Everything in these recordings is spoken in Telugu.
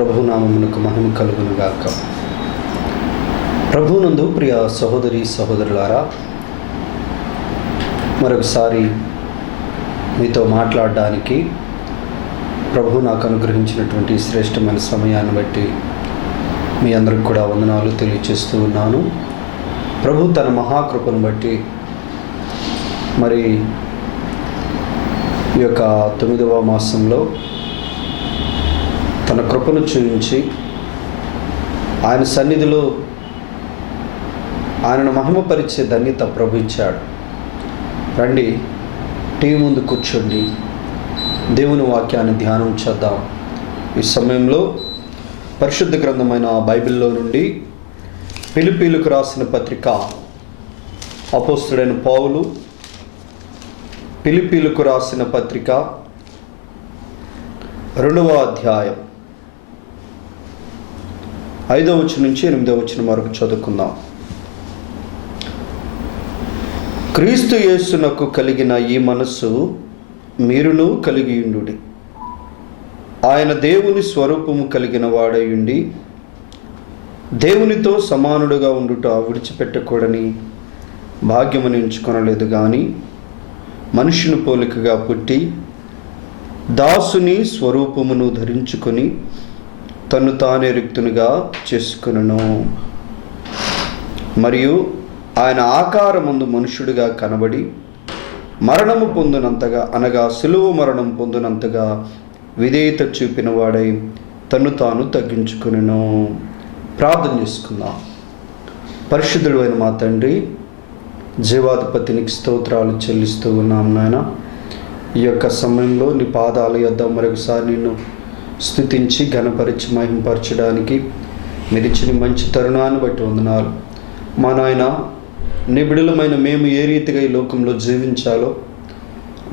ప్రభునామమునకు మహిమ కలుగును గాక. ప్రభునందు ప్రియ సహోదరి సహోదరులారా, మరొకసారి మీతో మాట్లాడడానికి ప్రభు నాకు అనుగ్రహించినటువంటి శ్రేష్టమైన సమయాన్ని బట్టి మీ అందరికి కూడా వందనాలు తెలియచేస్తూ ఉన్నాను. ప్రభు తన మహాకృపను బట్టి మరి ఈ యొక్క 9వ మాసంలో తన కృపను చూపించి ఆయన సన్నిధిలో ఆయనను మహిమపరిచే ధన్యత ప్రభు ఇచ్చాడు. రండి, టీవీ ముందు కూర్చోండి, దేవుని వాక్యాన్ని ధ్యానం చేద్దాం. ఈ సమయంలో పరిశుద్ధ గ్రంథమైన బైబిల్లో నుండి ఫిలిప్పీలకు రాసిన పత్రిక అపోస్తలుడైన పౌలు ఫిలిప్పీలకు రాసిన పత్రిక 2వ అధ్యాయం 5వ వచనం నుంచి 8వ వచనం వరకు చదువుకుందాం. క్రీస్తు యేసునకు కలిగిన ఈ మనస్సు మీరును కలిగి ఉండుడి. ఆయన దేవుని స్వరూపము కలిగిన వాడై ఉండి దేవునితో సమానుడుగా ఉండుట విడిచిపెట్టకూడని భాగ్యమును ఎంచుకొనలేదు, కానీ మనుషుని పోలికగా పుట్టి దాసుని స్వరూపమును ధరించుకొని తను తానే రిక్తునిగా చేసుకొనెను. మరియు ఆయన ఆకారమందు మనుషుడిగా కనబడి మరణము పొందినంతగా, అనగా సులువ మరణం పొందినంతగా విధేయత చూపిన వాడై తను తాను తగ్గించుకొనెను. ప్రార్థన చేసుకుందాం. పరిశుద్ధుడు అయిన మా తండ్రి, జీవాధిపతినికి స్తోత్రాలు చెల్లిస్తూ ఉన్నాం నాయన. ఈ యొక్క సమయంలో నీ పాదాల యొద్ద మరొకసారి నిన్ను స్తుతించి ఘనపరిచి మహింపరచడానికి మీరు ఇచ్చిన మంచి తరుణాన్ని బట్టి వందనాలు. మా నాయన, నిబిడులమైన మేము ఏ రీతిగా ఈ లోకంలో జీవించాలో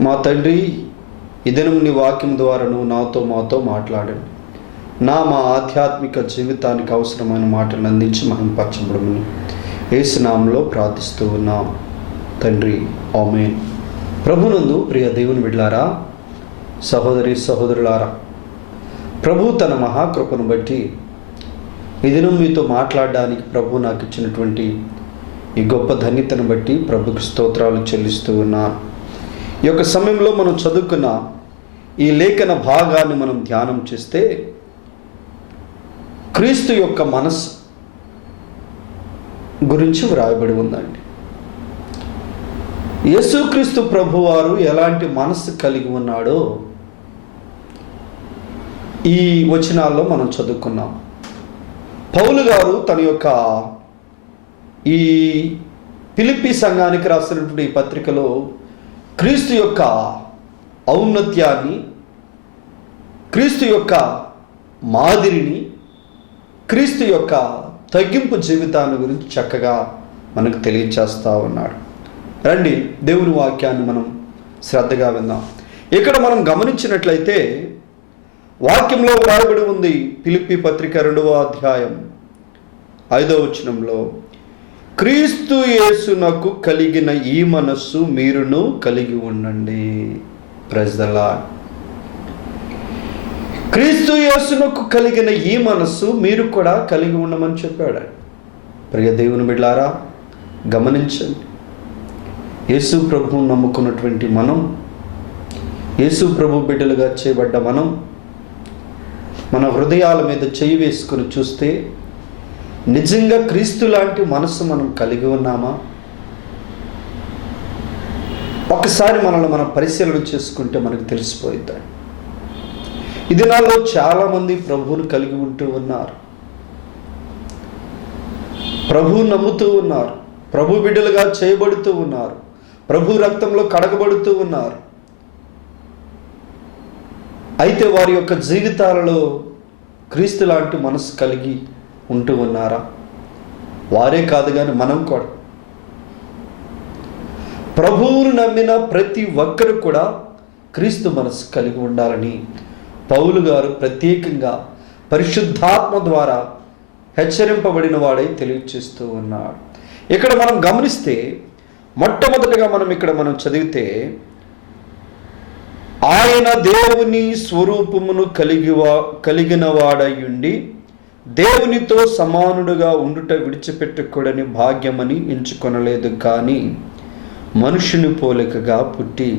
మా తండ్రి, ఈ దినం నీ వాక్యం ద్వారా నువ్వు నాతో మాతో మాట్లాడండి. మా ఆధ్యాత్మిక జీవితానికి అవసరమైన మాటలను అందించి మహింపరచబడమని యేసు నామములో ప్రార్థిస్తూ ఉన్నాం తండ్రి, ఆమేన్. ప్రభునందు ప్రియ దేవుని బిడ్డలారా, సహోదరి సహోదరులారా, ప్రభు తన మహాకృపను బట్టి ఈ దినం మీతో మాట్లాడడానికి ప్రభు నాకు ఇచ్చినటువంటి ఈ గొప్ప ధన్యతను బట్టి ప్రభుకి స్తోత్రాలు చెల్లిస్తూ ఉన్నాను. ఈ యొక్క సమయంలో మనం చదువుకున్న ఈ లేఖన భాగాన్ని మనం ధ్యానం చేస్తే క్రీస్తు యొక్క మనస్సు గురించి వ్రాయబడి ఉందండి. యేసుక్రీస్తు ప్రభువారు ఎలాంటి మనస్సు కలిగి ఉన్నాడో ఈ వచనాల్లో మనం చదువుకున్నాం. పౌలు గారు తన యొక్క ఈ ఫిలిప్పీ సంఘానికి రాసినటువంటి ఈ పత్రికలో క్రీస్తు యొక్క ఔన్నత్యాన్ని, క్రీస్తు యొక్క మాదిరిని, క్రీస్తు యొక్క తగ్గింపు జీవితాన్ని గురించి చక్కగా మనకు తెలియచేస్తూ ఉన్నాడు. రండి, దేవుని వాక్యాన్ని మనం శ్రద్ధగా విందాం. ఇక్కడ మనం గమనించినట్లయితే వాక్యంలో వ్రాయబడి ఉంది, ఫిలిప్పీ పత్రిక 2వ అధ్యాయం 5వ వచనంలో, క్రీస్తు యేసునకు కలిగిన ఈ మనస్సు మీరును కలిగి ఉండండి. Praise the lord. క్రీస్తు యేసునకు కలిగిన ఈ మనస్సు మీరు కూడా కలిగి ఉండమని చెప్పాడు. ప్రియ దేవుని బిడ్డలారా, గమనించండి. యేసు ప్రభువు నమ్ముకున్నటువంటి మనం, యేసు ప్రభు బిడ్డలుగా చేయబడ్డ మనం, మన హృదయాల మీద చేయి వేసుకొని చూస్తే నిజంగా క్రీస్తు లాంటి మనస్సు మనం కలిగి ఉన్నామా? ఒకసారి మనల్ని మనం పరిశీలన చేసుకుంటే మనకు తెలిసిపోయింది. ఈ దినాల్లో చాలామంది ప్రభువును కలిగి ఉంటూ ఉన్నారు, ప్రభువు నమ్ముతూ ఉన్నారు, ప్రభు బిడ్డలుగా చేయబడుతూ ఉన్నారు, ప్రభు రక్తంలో కడగబడుతూ ఉన్నారు. అయితే వారి యొక్క జీవితాలలో క్రీస్తు లాంటి మనసు కలిగి ఉంటూ ఉన్నారా? వారే కాదు కానీ మనం కూడా. ప్రభువును నమ్మిన ప్రతి ఒక్కరు కూడా క్రీస్తు మనసు కలిగి ఉండాలని పౌలు గారు ప్రత్యేకంగా పరిశుద్ధాత్మ ద్వారా హెచ్చరింపబడిన వాడై తెలియచేస్తూ ఉన్నాడు. ఇక్కడ మనం గమనిస్తే మొట్టమొదటిగా మనం చదివితే ఆయన దేవుని స్వరూపమును కలిగిన వాడయుండి దేవునితో సమానుడుగా ఉండుట విడిచిపెట్టకూడని భాగ్యమని ఎంచుకొనలేదు, కానీ మనుషుని పోలికగా పుట్టి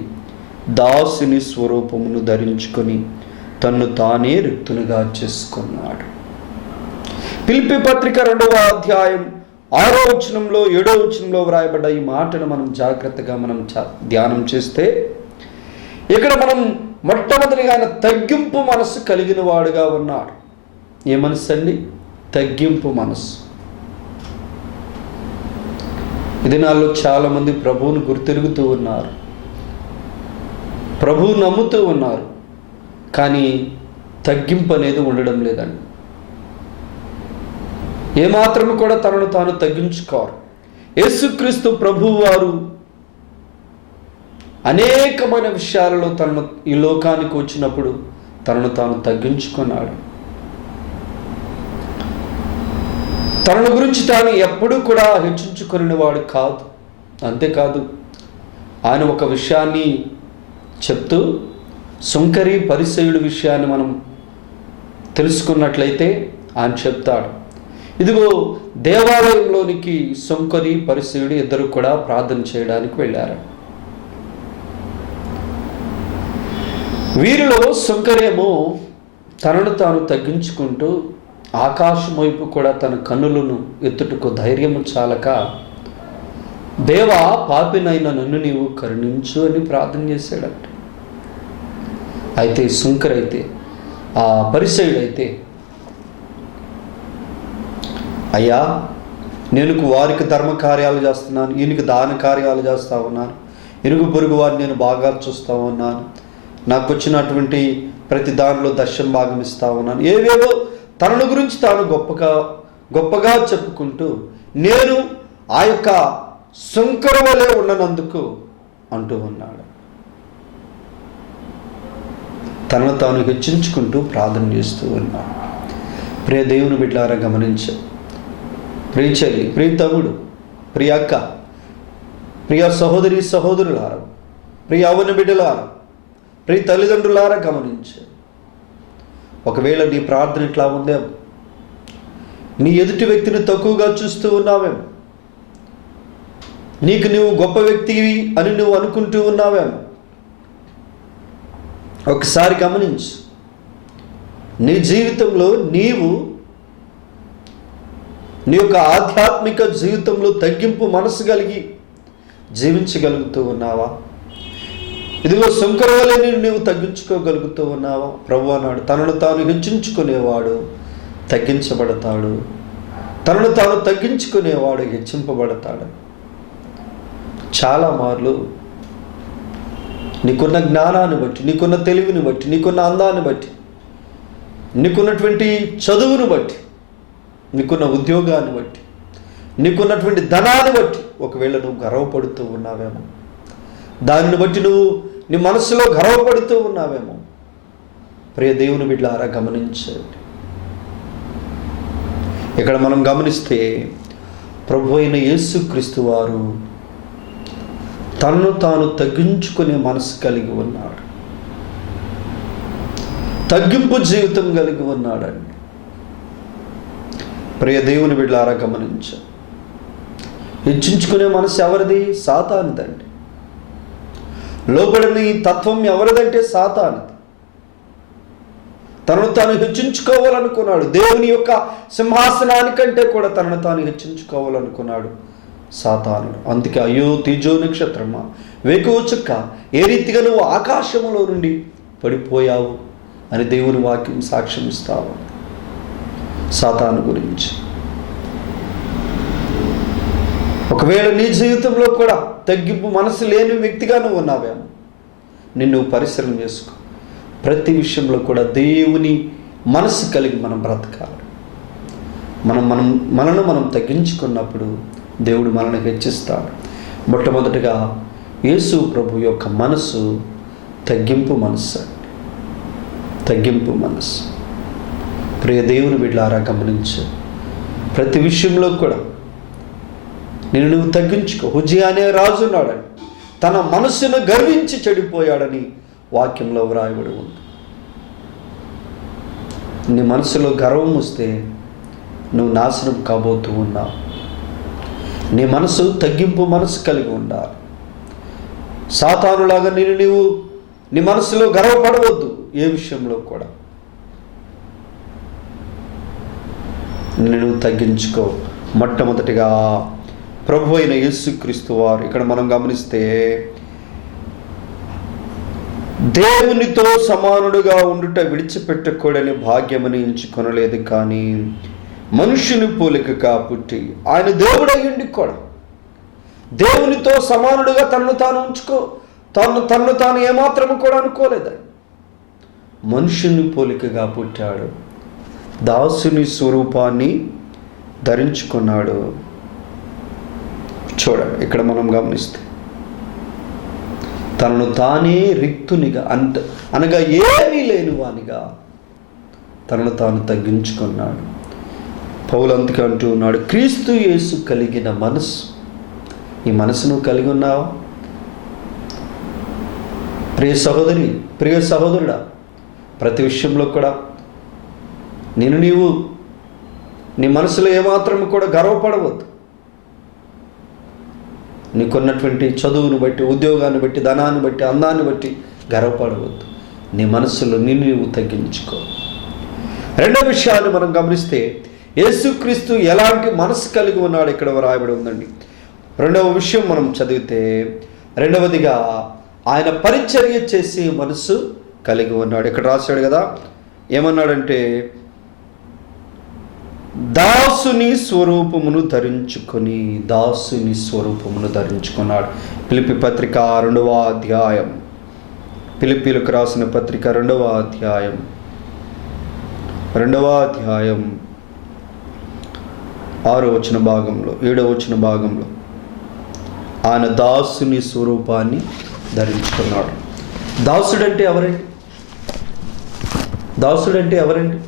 దాసుని స్వరూపమును ధరించుకొని తన్ను తానే రిక్తునిగా చేసుకున్నాడు. ఫిలిప్పీ పత్రిక 2వ అధ్యాయం 6వ వచనంలో 7వ వచనంలో వ్రాయబడ్డ ఈ మాటను మనం జాగ్రత్తగా ధ్యానం చేస్తే, ఇక్కడ మనం మొట్టమొదటిగా ఆయన తగ్గింపు మనస్సు కలిగిన వాడుగా ఉన్నాడు. ఏ మనస్సు అండి? తగ్గింపు మనస్సు. ఈ దినాల్లో చాలామంది ప్రభువును గుర్తెరుగుతూ ఉన్నారు, ప్రభువు నమ్ముతూ ఉన్నారు, కానీ తగ్గింపు అనేది ఉండడం లేదండి. ఏమాత్రము కూడా తనను తాను తగ్గించుకోరు. యేసుక్రీస్తు ప్రభువు వారు అనేకమైన విషయాలలో తనను ఈ లోకానికి వచ్చినప్పుడు తనను తాను తగ్గించుకున్నాడు. తనను గురించి తాను ఎప్పుడూ కూడా హెచ్చించుకునేవాడు కాదు. అంతేకాదు, ఆయన ఒక విషయాన్ని చెప్తూ, సుంకరి పరిసయ్యుడి విషయాన్ని మనం తెలుసుకున్నట్లయితే ఆయన చెప్తాడు, ఇదిగో దేవాలయంలోనికి సుంకరి పరిసయ్యుడు ఇద్దరు కూడా ప్రార్థన చేయడానికి వెళ్ళారు. వీరిలో సుంకరేమో తనను తాను తగ్గించుకుంటూ ఆకాశం వైపు కూడా తన కన్నులను ఎత్తుటకు ధైర్యము చాలక, దేవా, పాపినైన నన్ను నీవు కరుణించు అని ప్రార్థన చేశాడట. అయితే సుంకరైతే, ఆ పరిసయ్యుడైతే, అయ్యా, నేను వారికి ధర్మ కార్యాలు చేస్తున్నాను, ఈయనకి దాన కార్యాలు చేస్తూ ఉన్నాను, ఇరుగు పొరుగు వారిని నేను బాగా చూస్తూ ఉన్నాను, నాకు వచ్చినటువంటి ప్రతి దానిలో దశం భాగం ఇస్తూ ఉన్నాను, ఏవేవో తనను గురించి తాను గొప్పగా చెప్పుకుంటూ నేను ఆ యొక్క సుంకరు వలె ఉన్ననందుకు అంటూ ఉన్నాడు. తనను తాను హెచ్చించుకుంటూ ప్రార్థన చేస్తూ ఉన్నాడు. ప్రియ దేవుని బిడ్డలారా గమనించారు. ప్రియ చెల్లి, ప్రియ తమ్ముడు, ప్రియ అక్క, ప్రియ సహోదరి సహోదరులారా, ప్రియ యవ్వన బిడ్డలారా, ప్రియ తల్లిదండ్రులారా గమనించారు. ఒకవేళ నీ ప్రార్థన ఇట్లా ఉందేమో, నీ ఎదుటి వ్యక్తిని తక్కువగా చూస్తూ ఉన్నావేమో, నీకు నువ్వు గొప్ప వ్యక్తివి అని నువ్వు అనుకుంటూ ఉన్నావేమో, ఒకసారి గమనించు. నీ జీవితంలో నీవు నీ యొక్క ఆధ్యాత్మిక జీవితంలో తగ్గింపు మనసు కలిగి జీవించగలుగుతూ ఉన్నావా? ఇదిగో సుంకరు వలె నీవు తగ్గించుకోగలుగుతూ ఉన్నావా? ప్రభు అన్నాడు, తనను తాను హెచ్చించుకునేవాడు తగ్గించబడతాడు, తనను తాను తగ్గించుకునేవాడు హెచ్చింపబడతాడు. చాలా మార్లు నీకున్న జ్ఞానాన్ని బట్టి, నీకున్న తెలివిని బట్టి, నీకున్న అందాన్ని బట్టి, నీకున్నటువంటి చదువును బట్టి, నీకున్న ఉద్యోగాన్ని బట్టి, నీకున్నటువంటి ధనాన్ని బట్టి ఒకవేళ నువ్వు గర్వపడుతూ ఉన్నావేమో, దానిని బట్టి నువ్వు నీ మనసులో గర్వపడుతూ ఉన్నావేమో. ప్రియ దేవుని బిడ్డలారా గమనించండి. ఇక్కడ మనం గమనిస్తే ప్రభు అయిన యేసుక్రీస్తు వారు తనను తాను తగ్గించుకునే మనసు కలిగి ఉన్నాడు, తగ్గింపు జీవితం కలిగి ఉన్నాడండి. ప్రియ దేవుని బిడ్డలారా గమనించండి. హెచ్చించుకునే మనసు ఎవరిది? సాతానుదండి. లోబడని తత్వం ఎవరిదంటే సాతానుది. తనను తాను హెచ్చించుకోవాలనుకున్నాడు. దేవుని యొక్క సింహాసనానికంటే కూడా తనను తాను హెచ్చించుకోవాలనుకున్నాడు సాతానుడు. అందుకే అయ్యో తేజో నక్షత్రమా, వేకువ చుక్క, ఏ రీతిగా నువ్వు ఆకాశంలో నుండి పడిపోయావు అని దేవుని వాక్యం సాక్ష్యం ఇస్తావు సాతాను గురించి. ఒకవేళ నీ జీవితంలో కూడా తగ్గింపు మనసు లేని వ్యక్తిగా నువ్వు ఉన్నావేమో, నిన్ను పరిశీలన చేసుకో. ప్రతి విషయంలో కూడా దేవుని మనసు కలిగి మనం బ్రతకాలి. మనను మనం తగ్గించుకున్నప్పుడు దేవుడు మనల్ని హెచ్చిస్తాడు. మొట్టమొదటిగా యేసు ప్రభు యొక్క మనసు తగ్గింపు మనస్సు. తగ్గింపు మనస్సు. ప్రియ దేవుని బిడ్డలారా గమనించు. ప్రతి విషయంలో కూడా నువ్వు తగ్గించుకో. హుజ్జియా అనే రాజు ఉన్నాడని, తన మనస్సును గర్వించి చెడిపోయాడని వాక్యంలో వ్రాయబడి ఉంది. నీ మనసులో గర్వం వస్తే నువ్వు నాశనం కాబోతూ ఉన్నావు. నీ మనసు తగ్గింపు మనసు కలిగి ఉండాలి. సాతానులాగా నీవు నీ మనసులో గర్వపడవద్దు. ఏ విషయంలో కూడా నువ్వు తగ్గించుకో. మొట్టమొదటిగా ప్రభు అయిన యేసుక్రీస్తు వారు ఇక్కడ మనం గమనిస్తే దేవునితో సమానుడుగా ఉండుట విడిచిపెట్టకూడని భాగ్యమని ఎంచుకొనలేదు, కానీ మనుష్యుని పోలికగా పుట్టి ఆయన దేవుడయ్యుండి కూడా దేవునితో సమానుడుగా తనను తాను ఏమాత్రము కూడా అనుకోలేదు. మనుష్యుని పోలికగా పుట్టాడు, దాసుని స్వరూపాన్ని ధరించుకున్నాడు. చూడండి, ఇక్కడ మనం గమనిస్తే తనను తానే రిక్తునిగా అనగా ఏమీ లేని వానిగా తనను తాను తగ్గించుకున్నాడు. పౌలు అందుకే అంటూ ఉన్నాడు, క్రీస్తు యేసు కలిగిన మనసు. ఈ మనసును కలిగి ఉన్నావా? ప్రియ సహోదరి, ప్రియ సహోదరుడా, ప్రతి విషయంలో కూడా నీవు నీ మనసులో ఏమాత్రం కూడా గర్వపడవద్దు. నీకున్నటువంటి చదువును బట్టి, ఉద్యోగాన్ని బట్టి, ధనాన్ని బట్టి, అందాన్ని బట్టి గర్వపడవద్దు. నీ మనసులో నీవు తగ్గించుకో. రెండో విషయాన్ని మనం గమనిస్తే యేసుక్రీస్తు ఎలాంటి మనసు కలిగి ఉన్నాడు ఇక్కడ వ్రాయబడి ఉందండి. రెండవ విషయం మనం చదివితే, రెండవదిగా ఆయన పరిచర్య చేసి మనసు కలిగి ఉన్నాడు. ఇక్కడ రాశాడు కదా, ఏమన్నాడంటే దాసుని స్వరూపమును ధరించుకున్నాడు. ఫిలిప్పీ పత్రిక 2వ అధ్యాయం, ఫిలిప్పీలకు రాసిన పత్రిక 2వ అధ్యాయం 6వ వచన భాగంలో 7వ వచన భాగంలో ఆయన దాసుని స్వరూపాన్ని ధరించుకున్నాడు. దాసుడంటే ఎవరండి?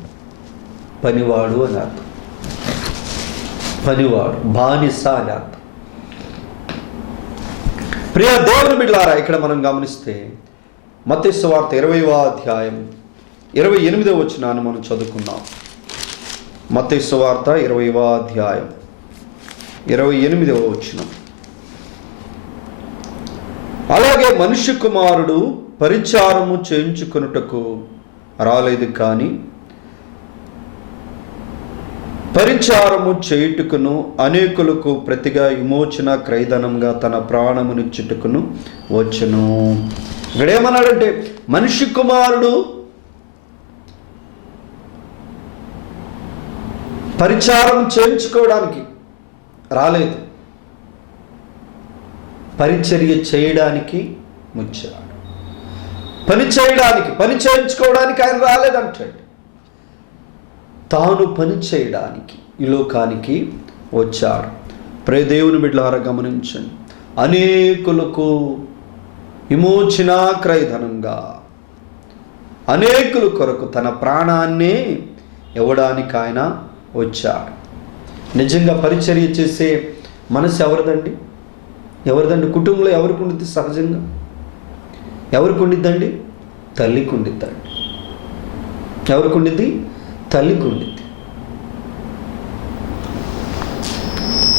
పనివాడు అని అర్థం. పనివాడు, బానిస అని అర్థం. ప్రియ దేవుని బిడ్డలారా, ఇక్కడ మనం గమనిస్తే మత్తయి సువార్త 20వ అధ్యాయం 28వ వచనాన్ని మనం చదువుకున్నాం. మత్తయి సువార్త 20వ అధ్యాయం 28వ వచనం. అలాగే మనుష్య కుమారుడు పరిచారము చేయించుకొనుటకు రాలేదు, కానీ పరిచారము చేయుటకును అనేకులకు ప్రతిగా విమోచన క్రయధనంగా తన ప్రాణమునిచ్చుటకును వచ్చును. ఇక్కడ ఏమన్నాడంటే మనిషి కుమారుడు పరిచారం చేయించుకోవడానికి రాలేదు, పరిచర్య చేయడానికి వచ్చాడు. పని చేయించుకోవడానికి ఆయన రాలేదంటాడు. తాను పని చేయడానికి ఈ లోకానికి వచ్చాడు. ప్రియ దేవుని బిడ్డలారా, గమనించండి, అనేకులకు విమోచన క్రయధనంగా అనేకుల కొరకు తన ప్రాణాన్నే ఇవ్వడానికి ఆయన వచ్చాడు. నిజంగా పరిచర్య చేసే మనసు ఎవరిదండి? కుటుంబంలో ఎవరికి ఉండిద్ది? సహజంగా ఎవరికి ఉండిద్దండి? తల్లికి ఉండిద్దండి. ఎవరికి ఉండిద్ది? తల్లికి ఉండిద్ది.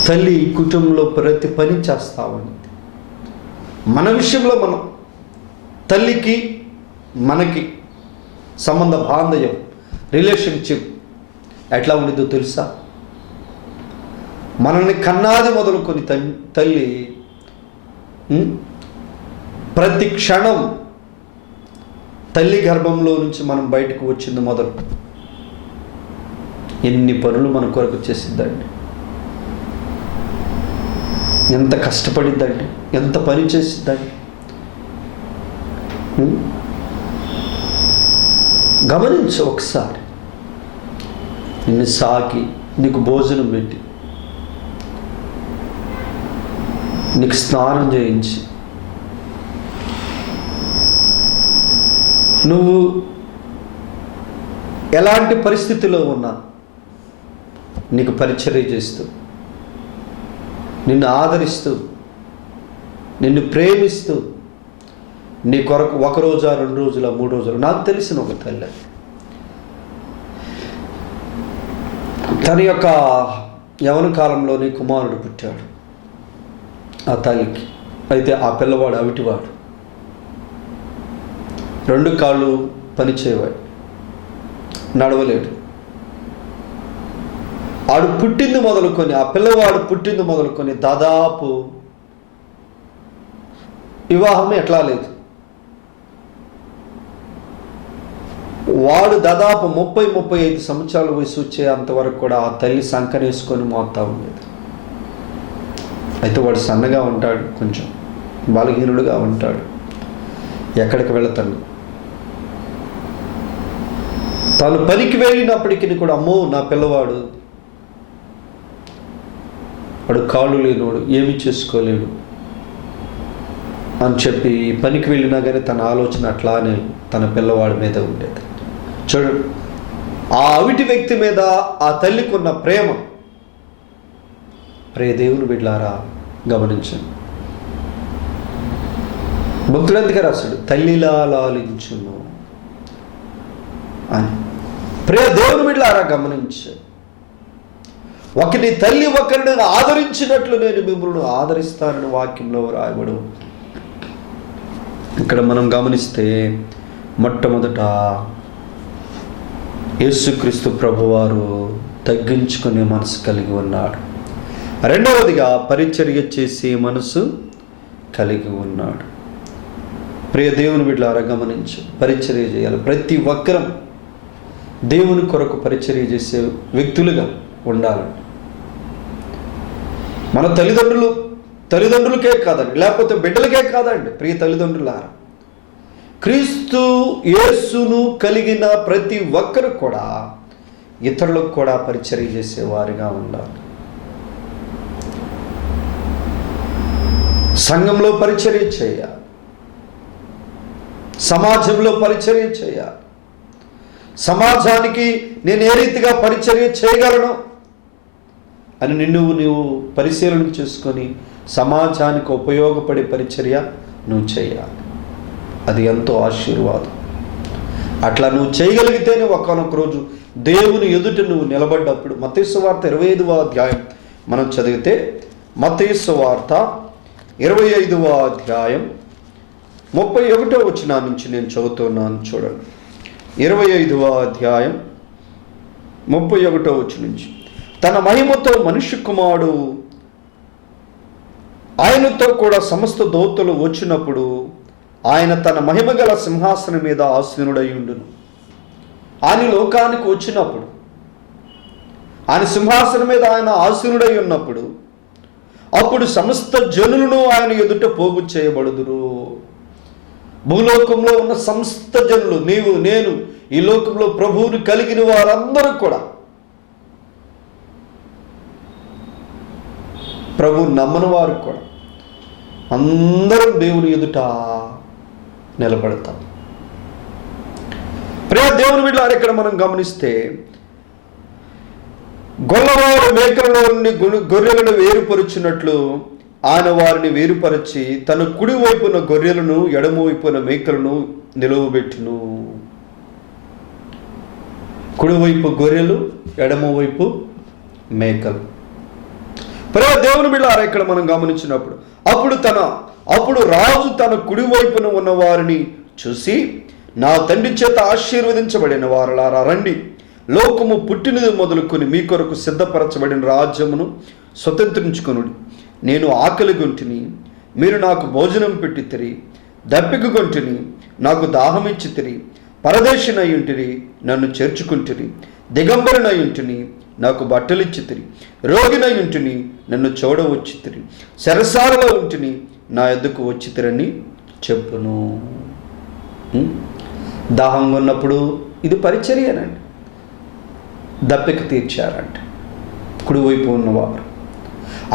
తల్లి కుటుంబంలో ప్రతి పని చేస్తూ ఉండిద్ది. మన విషయంలో మనం తల్లికి మనకి సంబంధ బాంధవ్యం, రిలేషన్షిప్ ఎట్లా ఉండిద్దో తెలుసా? మనల్ని కన్నాది మొదలుకొని తల్లి ప్రతి క్షణం తల్లి గర్భంలో నుంచి మనం బయటకు వచ్చింది మొదలు ఎన్ని పనులు మన కొరకు చేసిద్దండి, ఎంత కష్టపడిద్దండి, ఎంత పని చేసిద్దండి. గమనించు ఒకసారి. నిన్ను సాకి, నీకు భోజనం పెట్టి, నీకు స్నానం చేయించి, నువ్వు ఎలాంటి పరిస్థితిలో ఉన్నా నీకు పరిచర్య చేస్తూ, నిన్ను ఆదరిస్తూ, నిన్ను ప్రేమిస్తూ, నీ కొరకు 1 రోజా 2 రోజుల 3 రోజులు, నాకు తెలిసిన ఒక తల్లి, తన యొక్క యవన కాలంలోని కుమారుడు పుట్టాడు ఆ తల్లికి. అయితే ఆ పిల్లవాడు అవిటివాడు, 2 కాళ్ళు పనిచేయవాడు, నడవలేడు. ఆడు పుట్టింది మొదలుకొని, ఆ పిల్లవాడు పుట్టింది మొదలుకొని దాదాపు వివాహం ఎట్లా లేదు. వాడు దాదాపు 30-35 సంవత్సరాల వయసు వచ్చే అంతవరకు కూడా ఆ తల్లి సంకనేసుకొని మోస్తా ఉండేది. అయితే వాడు సన్నగా ఉంటాడు, కొంచెం బలహీనుడుగా ఉంటాడు, ఎక్కడికి వెళతాడు. తాను పనికి వెళ్ళినప్పటికీ కూడా అమ్మో నా పిల్లవాడు, వాడు కాళ్ళు లేనివాడు, ఏమీ చేసుకోలేడు అని చెప్పి పనికి వెళ్ళినా కానీ తన ఆలోచన అట్లానే తన పిల్లవాడి మీద ఉండేది. చూడు, ఆ అవిటి వ్యక్తి మీద ఆ తల్లికి ఉన్న ప్రేమ. దేవుని బిడ్డలారా గమనించండి, భక్తుడు అందుకే రాశాడు, తల్లిలా లాలించును అని. దేవుని బిడ్డలారా గమనించు, ఒకరి తల్లి ఒకరిని ఆదరించినట్లు నేను మిమ్మల్ని ఆదరిస్తానని వాక్యంలో రాయబడు. ఇక్కడ మనం గమనిస్తే మొట్టమొదట యేసుక్రీస్తు ప్రభువారు తగ్గించుకునే మనసు కలిగి ఉన్నాడు. రెండవదిగా పరిచర్య చేసే మనసు కలిగి ఉన్నాడు. దేవుని బిడ్డలారా గమనించు, పరిచర్య చేయాలి. ప్రతి ఒక్కరం దేవుని కొరకు పరిచర్య చేసే వ్యక్తులుగా ఉండాలి. మన తల్లిదండ్రులకే కాదండి, లేకపోతే బిడ్డలకే కాదండి, ప్రియ తల్లిదండ్రులారా, క్రీస్తు యేసును కలిగిన ప్రతి ఒక్కరు కూడా ఇతరులకు కూడా పరిచర్య చేసేవారిగా ఉండాలి. సంఘంలో పరిచర్య చేయాలి, సమాజంలో పరిచర్య చేయాలి. సమాజానికి నేను ఏ రీతిగా పరిచర్య చేయగలను అని నీవు పరిశీలన చేసుకొని సమాజానికి ఉపయోగపడే పరిచర్య నువ్వు చేయాలి. అది ఎంతో ఆశీర్వాదం. అట్లా నువ్వు చేయగలిగితేనే ఒకానొక రోజు దేవుని ఎదుట నువ్వు నిలబడ్డప్పుడు, మత్తయి సువార్త 25వ అధ్యాయం మనం చదివితే, మత్తయి సువార్త 25వ అధ్యాయం 31వ వచనం నుంచి నేను చదువుతున్నాను. చూడండి, 25వ అధ్యాయం 31వ వచనం నుంచి, తన మహిమతో మనుష్య కుమారుడు ఆయనతో కూడా సమస్త దూతలు వచ్చినప్పుడు ఆయన తన మహిమగల సింహాసనం మీద ఆసీనుడై ఉండును. ఆయన లోకానికి వచ్చినప్పుడు, ఆయన సింహాసనం మీద ఆయన ఆసీనుడై ఉన్నప్పుడు, అప్పుడు సమస్త జనులను ఆయన ఎదుట పోగు చేయబడుదురు. భూలోకంలో ఉన్న సమస్త జనులు, నీవు నేను, ఈ లోకంలో ప్రభువుని కలిగిన వారందరూ కూడా, ప్రభు నమ్మని వారు కూడా అందరం దేవుని ఎదుట నిలబడతాం. దేవుని బిడ్డలారా, ఇక్కడ మనం గమనిస్తే, గొల్లవారు మేకలలో నుండి గొర్రెలను వేరుపరుచినట్లు ఆయన వారిని వేరుపరచి తన కుడి వైపున గొర్రెలను ఎడమ వైపున మేకలను నిలువబెట్టును. కుడివైపు గొర్రెలు, ఎడమవైపు మేకలు. దేవుని బిడ్డలారా, ఇక్కడ మనం గమనించినప్పుడు అప్పుడు రాజు తన కుడివైపున ఉన్న వారిని చూసి, నా తండ్రి చేత ఆశీర్వదించబడిన వారలారా రండి, లోకము పుట్టినది మొదలుకొని మీ కొరకు సిద్ధపరచబడిన రాజ్యమును స్వతంత్రించుకొనుడి. నేను ఆకలి గొంటిని, మీరు నాకు భోజనం పెట్టితిరి, దప్పిక గొంటిని, నాకు దాహమిచ్చితిరి, పరదేశినై ఉంటిరి, నన్ను చేర్చుకుంటిరి, దిగంబరినై ఉంటిని, నాకు బట్టలిచ్చితిరి, రోగినై ఉంటిని, నన్ను చూడవచ్చితిరి, సరసాలలో ఉంటిని, నా యొద్దకు వచ్చితిరని చెప్పును. దాహంగా ఉన్నప్పుడు ఇది పరిచర్యనండి. దప్పిక తీర్చారంట కుడివైపు ఉన్నవారు.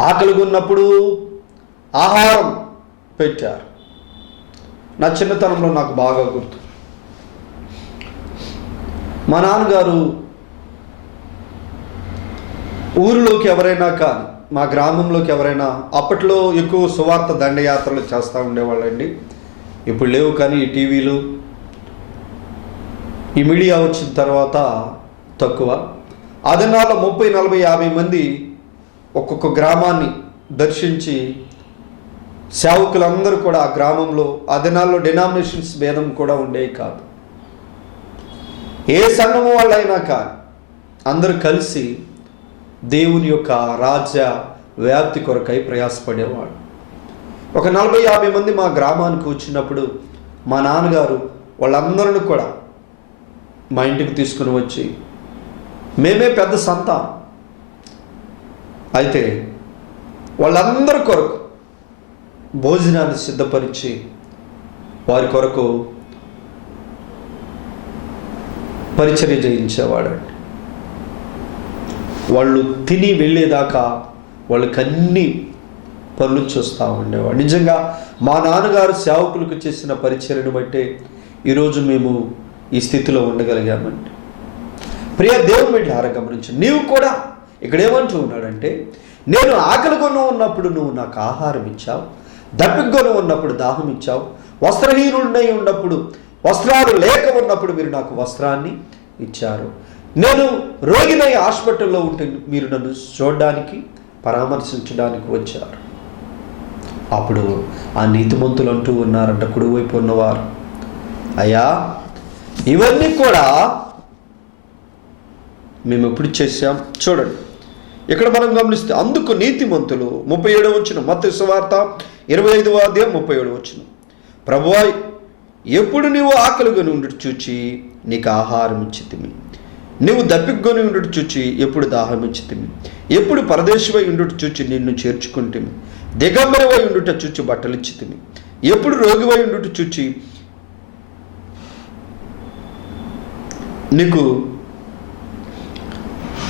ఆకలిగా ఉన్నప్పుడు ఆహారం పెట్టారు. నా చిన్నతనంలో నాకు బాగా గుర్తు, మా నాన్నగారు ఊరిలోకి ఎవరైనా కానీ, మా గ్రామంలోకి ఎవరైనా, అప్పట్లో ఎక్కువ సువార్త దండయాత్రలు చేస్తూ ఉండేవాళ్ళండి. ఇప్పుడు లేవు, కానీ ఈ టీవీలు, ఈ మీడియా వచ్చిన తర్వాత తక్కువ. ఆ దినాల్లో 30, 40, 50 మంది ఒక్కొక్క గ్రామాన్ని దర్శించి సేవకులందరూ కూడా ఆ గ్రామంలో, ఆ దినాల్లో డినామినేషన్స్ భేదం కూడా ఉండేవి కాదు. ఏ సంఘము వాళ్ళైనా కానీ అందరూ కలిసి దేవుని యొక్క రాజ్య వ్యాప్తి కొరకై ప్రయాసపడేవాడు. ఒక 40, 50 మంది మా గ్రామానికి వచ్చినప్పుడు మా నాన్నగారు వాళ్ళందరిని కూడా మా ఇంటికి తీసుకుని వచ్చి, మేమే పెద్ద సంతానం అయితే వాళ్ళందరి కొరకు భోజనాన్ని సిద్ధపరిచి వారి కొరకు పరిచర్య చేయించేవాడండి. వాళ్ళు తిని వెళ్ళేదాకా వాళ్ళకి అన్ని పనులు చూస్తూ ఉండేవాడు. నిజంగా మా నాన్నగారు సేవకులకు చేసిన పరిచర్యను బట్టే ఈరోజు మేము ఈ స్థితిలో ఉండగలిగామండి. ప్రియ దేవుని బిడ్డలారా గమనించు, నీవు కూడా ఇక్కడ ఏమంటూ ఉన్నాడంటే, నేను ఆకలిగొని ఉన్నప్పుడు నువ్వు నాకు ఆహారం ఇచ్చావు, దప్పిగొని ఉన్నప్పుడు దాహం ఇచ్చావు, వస్త్రహీనుడినై ఉన్నప్పుడు, వస్త్రాలు లేక ఉన్నప్పుడు మీరు నాకు వస్త్రాన్ని ఇచ్చారు, నేను రోగినై హాస్పిటల్లో ఉంటే మీరు నన్ను చూడడానికి పరామర్శించడానికి వచ్చారు. అప్పుడు ఆ నీతిమంతులు అంటూ ఉన్నారంట, కుడివైపు ఉన్నవారు, అయ్యా ఇవన్నీ కూడా మేము ఎప్పుడు చేశాం. చూడండి ఇక్కడ మనం గమనిస్తే, అందుకు నీతిమంతులు 37వ వచనం, మత్తయి సువార్త 25వ అధ్యాయం 37వ వచనం, ప్రభువా ఎప్పుడు నీవు ఆకలిగొని ఉండుట చూచి నీకు ఆహారం ఇచ్చితిమి, నీవు దప్పిగొని ఉండుట చూచి ఎప్పుడు దాహం ఇచ్చితిమి, ఎప్పుడు పరదేశివై ఉండుట చూచి నిన్ను చేర్చుకుంటిమి, దిగంబరవై ఉండుట చూచి బట్టలు ఇచ్చితిమి, ఎప్పుడు రోగివై ఉండుట చూచి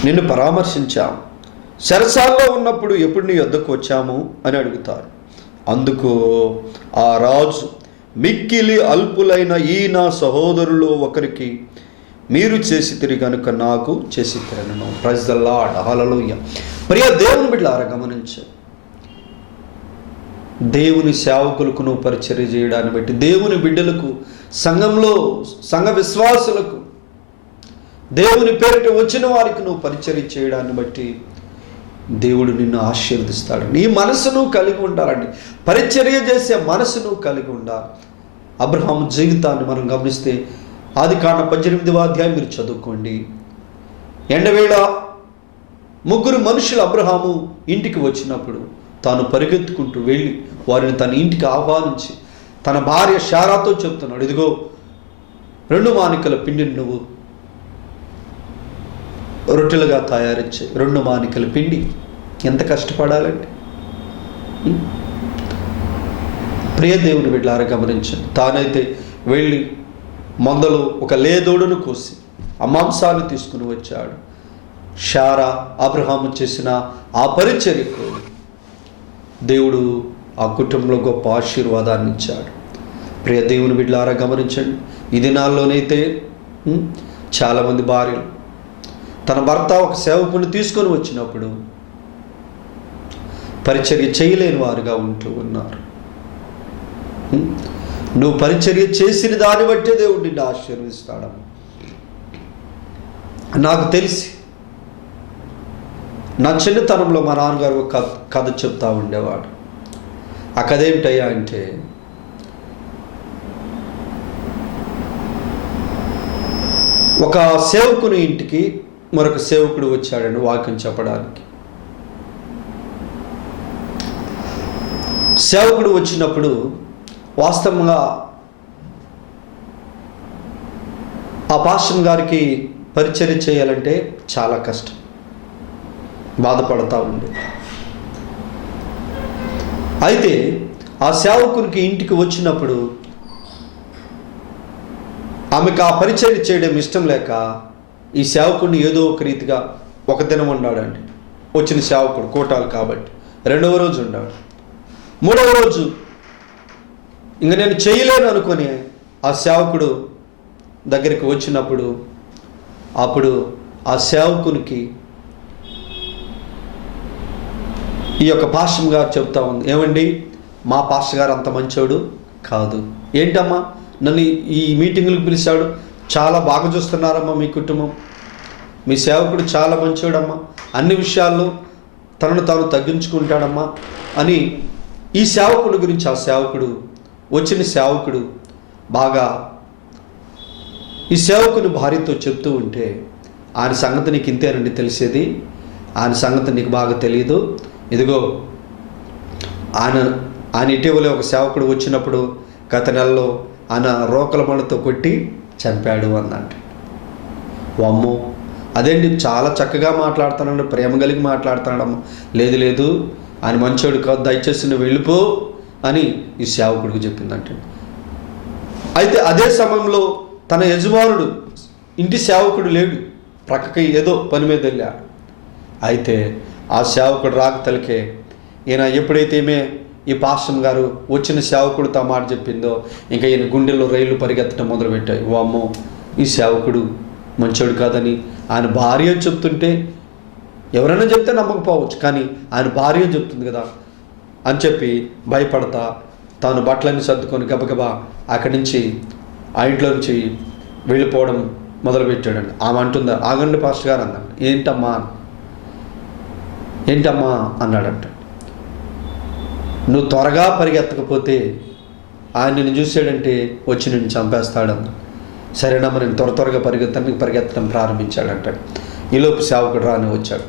నిన్ను పరామర్శించాము, సరసాల్లో ఉన్నప్పుడు ఎప్పుడు నీ వద్దకు వచ్చాము అని అడుగుతారు. అందుకు ఆ రాజు, మిక్కిలి అల్పులైన ఈ నా సహోదరులో ఒకరికి మీరు చేసితిరి కనుక నాకు చేసితిరను. ప్రైజ్ ద లార్డ్, హల్లెలూయా. ప్రియ దేవుని బిడ్డలారా గమనించు, దేవుని సేవకులకు నువ్వు పరిచర్య చేయడాన్ని బట్టి, దేవుని బిడ్డలకు, సంఘంలో సంఘ విశ్వాసులకు, దేవుని పేరిట వచ్చిన వారికి నువ్వు పరిచర్య చేయడాన్ని బట్టి దేవుడు నిన్ను ఆశీర్వదిస్తాడు. నీ మనసును కలిగి ఉండాలండి, పరిచర్య చేసే మనసును కలిగి ఉండాలి. అబ్రహాము జీవితాన్ని మనం గమనిస్తే ఆదికాండం 18వ అధ్యాయం మీరు చదువుకోండి. ఎండవేళ 3 మనుషులు అబ్రహాము ఇంటికి వచ్చినప్పుడు తాను పరిగెత్తుకుంటూ వెళ్ళి వారిని తన ఇంటికి ఆహ్వానించి తన భార్య శారాతో చెప్తున్నాడు, ఇదిగో 2 మానికల పిండిని నువ్వు రొట్టెలుగా తయారిచ్చే. 2 మానికల పిండి ఎంత కష్టపడాలండి. ప్రియ దేవుని బిడ్డలారా గమనించండి, తానైతే వెళ్ళి మందలో ఒక లేదోడును కోసి ఆ మాంసాన్ని తీసుకుని వచ్చాడు. శారా అబ్రహాము చేసిన ఆ పరిచర్యకు దేవుడు ఆ కుటుంబంలో గొప్ప ఆశీర్వాదాన్ని ఇచ్చాడు. ప్రియ దేవుని బిడ్డలారా గమనించండి, ఈ దినాల్లోనైతే చాలామంది భార్యలు తన భర్త ఒక సేవకుని తీసుకొని వచ్చినప్పుడు పరిచర్య చేయలేని వారుగా ఉంటూ ఉన్నారు. నువ్వు పరిచర్య చేసిన దాన్ని బట్టే దేవుడు నిన్ను ఆశీర్వదిస్తాడు. నాకు తెలిసి నా చిన్నతనంలో మా నాన్నగారు ఒక కథ చెప్తా ఉండేవాడు. ఆ కథ ఏమిటయ్యా అంటే, ఒక సేవకుని ఇంటికి మరొక సేవకుడు వచ్చాడండి వాక్యం చెప్పడానికి. సేవకుడు వచ్చినప్పుడు వాస్తవంగా ఆ పాస్టర్ గారికి పరిచర్య చేయాలంటే చాలా కష్టం, బాధపడతా ఉండే. అయితే ఆ సేవకునికి ఇంటికి వచ్చినప్పుడు ఆమెకు ఆ పరిచర్య చేయడం ఇష్టం లేక ఈ సేవకుడిని ఏదో ఒక రీతిగా ఒక దినం ఉన్నాడండి. వచ్చిన సేవకుడు కోటాలు కాబట్టి 2వ రోజు ఉన్నాడు. 3వ రోజు ఇంక నేను చేయలేను అనుకొని ఆ సేవకుడు దగ్గరికి వచ్చినప్పుడు అప్పుడు ఆ సేవకునికి ఈ యొక్క పాస్టర్ గారు చెప్తా ఉంది, ఏమండి మా పాస్టర్ గారు అంత మంచోడు కాదు. ఏంటమ్మా నన్ను ఈ మీటింగులకు పిలిచాడు, చాలా బాగా చూస్తున్నారమ్మా మీ కుటుంబం, మీ సేవకుడు చాలా మంచివాడమ్మా, అన్ని విషయాల్లో తనను తాను తగ్గించుకుంటాడమ్మా అని ఈ సేవకుడి గురించి ఆ సేవకుడు వచ్చిన సేవకుడు బాగా ఈ సేవకుని భార్యతో చెప్తూ ఉంటే, ఆయన సంగతి నీకు ఇంతేనండి తెలిసేది, ఆయన సంగతి నీకు బాగా తెలియదు, ఇదిగో ఆయన ఇటీవలే ఒక సేవకుడు వచ్చినప్పుడు గత నెలలో ఆయన రోకల మళ్ళతో కొట్టి చంపాడు అన్నట్టు. అమ్మో అదేంటి చాలా చక్కగా మాట్లాడుతున్నాడు, ప్రేమ కలిగి మాట్లాడుతున్నాడమ్మా. లేదు లేదు ఆయన మంచోడు కాదు, దయచేసి నువ్వు వెళ్ళిపో అని ఈ సేవకుడికి చెప్పిందంటే. అయితే అదే సమయంలో తన యజమానుడు ఇంటి సేవకుడు లేడు, ప్రక్కకి ఏదో పని మీద వెళ్ళాడు. అయితే ఆ సేవకుడు రాకతలకే ఈయన ఎప్పుడైతే ఈ పాస్టర్ గారు వచ్చిన సేవకుడితో మాట చెప్పిందో ఇంకా ఈయన గుండెల్లో రైళ్లు పరిగెత్తడం మొదలుపెట్టాయి. అమ్మో ఈ సేవకుడు మంచోడు కాదని ఆయన భార్య చెప్తుంటే ఎవరైనా చెప్తే నమ్మకపోవచ్చు, కానీ ఆయన భార్య చెప్తుంది కదా అని చెప్పి భయపడతా తాను బట్టలన్నీ సర్దుకొని గబగబా అక్కడి నుంచి ఆ ఇంట్లో నుంచి వెళ్ళిపోవడం మొదలుపెట్టాడండి. ఆమె అంటుందా, ఆగండి పాస్టర్ గారు అన్నాడు. ఏంటమ్మా అన్నాడంట. నువ్వు త్వరగా పరిగెత్తకపోతే ఆయన నిన్ను చూసాడంటే వచ్చి నిన్ను చంపేస్తాడన్న. సరేనమ్మా నేను త్వరగా పరిగెత్తడం ప్రారంభించాడంట. ఈలోపు సేవకుడు రాని వచ్చాడు.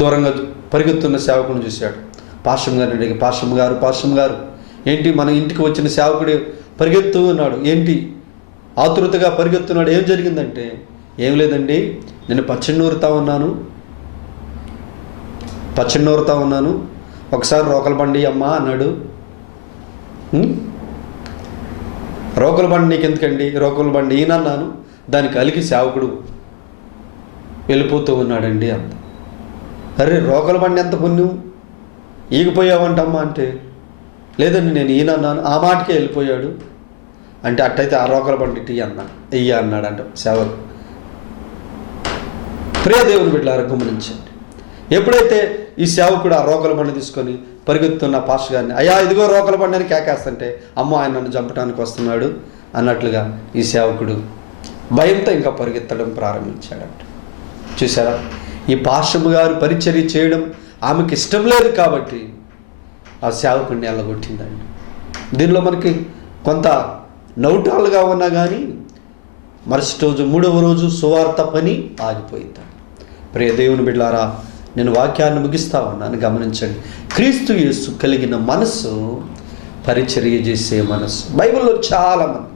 దూరంగా పరిగెత్తున్న సేవకుడిని చూశాడు. పాస్టర్ గారిని అడిగి, పాస్టర్ గారు ఏంటి మన ఇంటికి వచ్చిన సేవకుడు పరిగెత్తు ఉన్నాడు, ఏంటి ఆతురతగా పరిగెత్తున్నాడు, ఏం జరిగిందంటే, ఏం లేదండి నేను పచ్చడి నూరుతా ఉన్నాను, ఒకసారి రోకల బండి అమ్మా అన్నాడు. రోకల బండి నీకు ఎందుకండి, రోకల బండి ఈయన అన్నాను. దానికి అలిగి సేవకుడు వెళ్ళిపోతూ ఉన్నాడండి అంత. అరే రోకల బండి ఎంత పుణ్యం, ఈగిపోయావంటమ్మా అంటే, లేదండి నేను ఈయన అన్నాను, ఆ మాటకే వెళ్ళిపోయాడు అంటే, అట్టయితే ఆ రోకల బండి ఇయ్య అన్నాడంట సేవకు. ప్రియ దేవుని బిడ్డలారా గమనించండి, ఎప్పుడైతే ఈ సేవకుడు ఆ రోకల బండి తీసుకొని పరిగెత్తున్న పాస్టర్ గారిని, అయ్యా ఇదిగో రోకల బండి అని కేకేస్తుంటే, అమ్మో ఆయన నన్ను చంపడానికి వస్తున్నాడు అన్నట్లుగా ఈ సేవకుడు భయంతో ఇంకా పరిగెత్తడం ప్రారంభించాడంట. చూసారా, ఈ పాస్టర్ గారు పరిచర్య చేయడం ఆమెకి ఇష్టం లేదు కాబట్టి ఆ సేవకుడిని ఎల్లగొట్టిందండి. దీనిలో మనకి కొంత నౌటాలుగా ఉన్నా కానీ మరుసటి రోజు 3వ రోజు సువార్త పని ఆగిపోయింది. ప్రియ దేవుని బిడ్డలారా నేను వాక్యాన్ని ముగిస్తా ఉన్నాను, గమనించండి. క్రీస్తు యేసు కలిగిన మనస్సు పరిచర్య చేసే మనస్సు. బైబిల్లో చాలామంది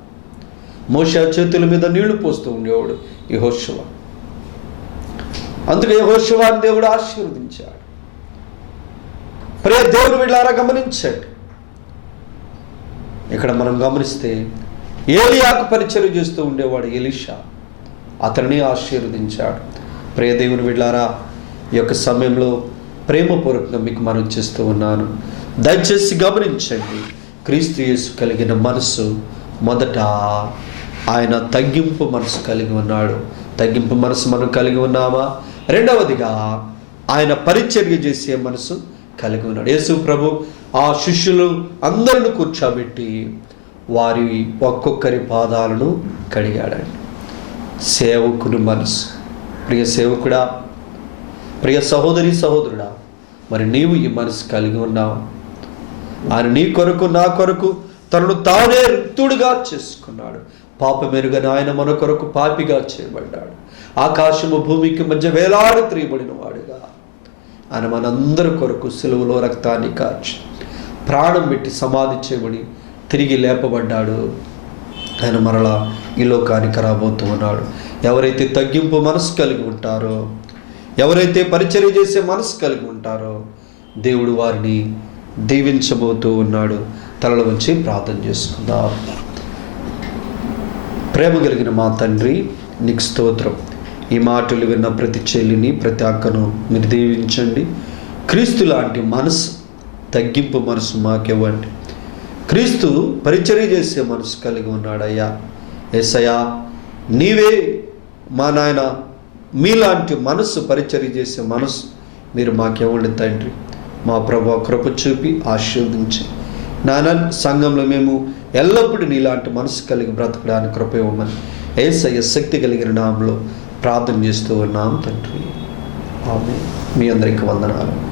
మోషే చేతుల మీద నీళ్లు పోస్తూ ఉండేవాడు యెహోషువ. అందుకే యెహోషువని దేవుడు ఆశీర్వదించాడు. ప్రియ దేవుని బిడ్డలారా గమనించండి, ఇక్కడ మనం గమనిస్తే ఏలియాకు పరిచర్య చేస్తూ ఉండేవాడు ఎలీషా, అతన్ని ఆశీర్వదించాడు. ప్రియ దేవుని బిడ్డలారా ఈ యొక్క సమయంలో ప్రేమపూర్వకంగా మీకు మనం చేస్తూ ఉన్నాను, దయచేసి గమనించండి. క్రీస్తు యేసు కలిగిన మనస్సు మొదట ఆయన తగ్గింపు మనసు కలిగి ఉన్నాడు. తగ్గింపు మనసు మనం కలిగి ఉన్నామా? రెండవదిగా ఆయన పరిచర్య చేసే మనసు కలిగి ఉన్నాడు. యేసు ప్రభు ఆ శిష్యులు అందరిని కూర్చోబెట్టి వారి ఒక్కొక్కరి పాదాలను కడిగాడండి. సేవకుని మనసు. ప్రియ సేవకుడా, ప్రియ సహోదరి సహోదరుడా, మరి నీవు ఈ మనసు కలిగి ఉన్నావు? ఆయన నీ కొరకు నా కొరకు తనను తానే రిక్తుడుగా చేసుకున్నాడు. పాపమెరుగని ఆయన మన కొరకు పాపిగా చేయబడ్డాడు. ఆకాశము భూమికి మధ్య వేలాడి త్రియబడిన వాడుగా ఆయన మనందరి కొరకు సిలువలో రక్తాన్ని కార్చి ప్రాణం పెట్టి సమాధి చేయబడి తిరిగి లేపబడ్డాడు. ఆయన మరలా ఈ లోకానికి రాబోతూ ఉన్నాడు. ఎవరైతే తగ్గింపు మనసు కలిగి ఉంటారో, ఎవరైతే పరిచర్య చేసే మనసు కలిగి ఉంటారో దేవుడు వారిని దీవించబోతూ ఉన్నాడు. తలలో వచ్చి ప్రార్థన చేసుకుందాం. ప్రేమ కలిగిన మా తండ్రి, నీకు స్తోత్రం. ఈ మాటలు విన్న ప్రతి చెల్లిని, ప్రతి అక్కను మీరు దీవించండి. క్రీస్తు లాంటి మనసు, తగ్గింపు మనసు మాకివ్వండి. క్రీస్తు పరిచర్య చేసే మనసు కలిగి ఉన్నాడయ్యా. యేసయ్యా, నీవే మా నాయన, మీలాంటి మనసు, పరిచర్య చేసే మనసు మీరు మాకివ్వండి తండ్రి. మా ప్రభు కృప చూపి ఆశీర్వదించి నాయన సంఘంలో మేము ఎల్లప్పుడూ నీలాంటి మనసు కలిగి బ్రతకడానికి కృప ఇవ్వమని యేసయ్య శక్తి కలిగిన నామములో ప్రార్థన చేస్తూ ఉన్నాం తండ్రి. ఆమేన్. మీ అందరికీ వందనాలు.